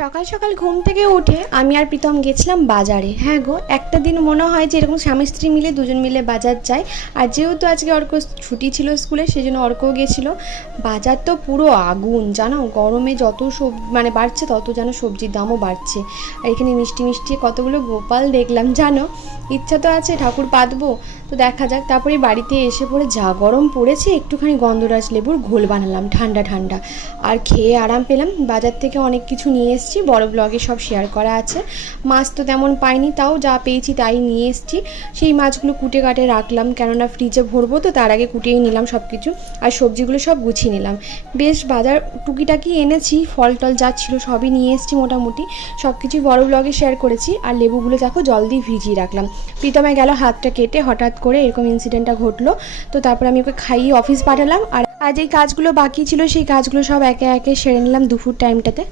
সকাল সকাল ঘুম থেকে উঠে আমি আর প্রীতম গেছিলাম বাজারে। হ্যাঁ গো, একটা দিন মনে হয় যে এরকম স্বামী স্ত্রী মিলে দুজন মিলে বাজার যাই। আর যেহেতু আজকে অর্ক ছুটি ছিল স্কুলে, সেই জন্য অর্কও গেছিলো। বাজার তো পুরো আগুন, জানো, গরমে যত বাড়ছে, তত যেন সবজির দামও বাড়ছে। আর এখানে মিষ্টি মিষ্টি কতগুলো গোপাল দেখলাম, জানো। ইচ্ছা তো আছে ঠাকুর পাতবো, তো দেখা যাক। তারপরে বাড়িতে এসে পড়ে যা গরম পড়েছে, একটুখানি গন্ধরাজ লেবুর ঘোল বানালাম ঠান্ডা ঠান্ডা, আর খেয়ে আরাম পেলাম। বাজার থেকে অনেক কিছু নিয়ে এসেছি, বড় ব্লগে সব শেয়ার করা আছে। মাছ তো তেমন পাইনি, তাও যা পেয়েছি তাই নিয়ে এসেছি। সেই মাছগুলো কুটে কাটে রাখলাম, কেননা ফ্রিজে ভরবো, তো তার আগে কুটিয়েই নিলাম সব কিছু। আর সবজিগুলো সব গুছিয়ে নিলাম। বেশ বাজার টুকিটাকি এনেছি, ফল টল যা ছিল সবই নিয়ে এসেছি মোটামুটি। সব কিছুই বড় ব্লগে শেয়ার করেছি। আর লেবুগুলো দেখো জল দিয়ে ভিজিয়ে রাখলাম। প্রীতমে গেল হাতটা কেটে, হঠাৎ করে এরকম ইনসিডেন্টটা ঘটলো। তো তারপরে আমি ওকে খাইয়ে অফিস পাঠালাম। আর যেই কাজগুলো বাকি ছিল সেই কাজগুলো সব একে একে সেরে নিলাম দুপুর টাইমটাতে।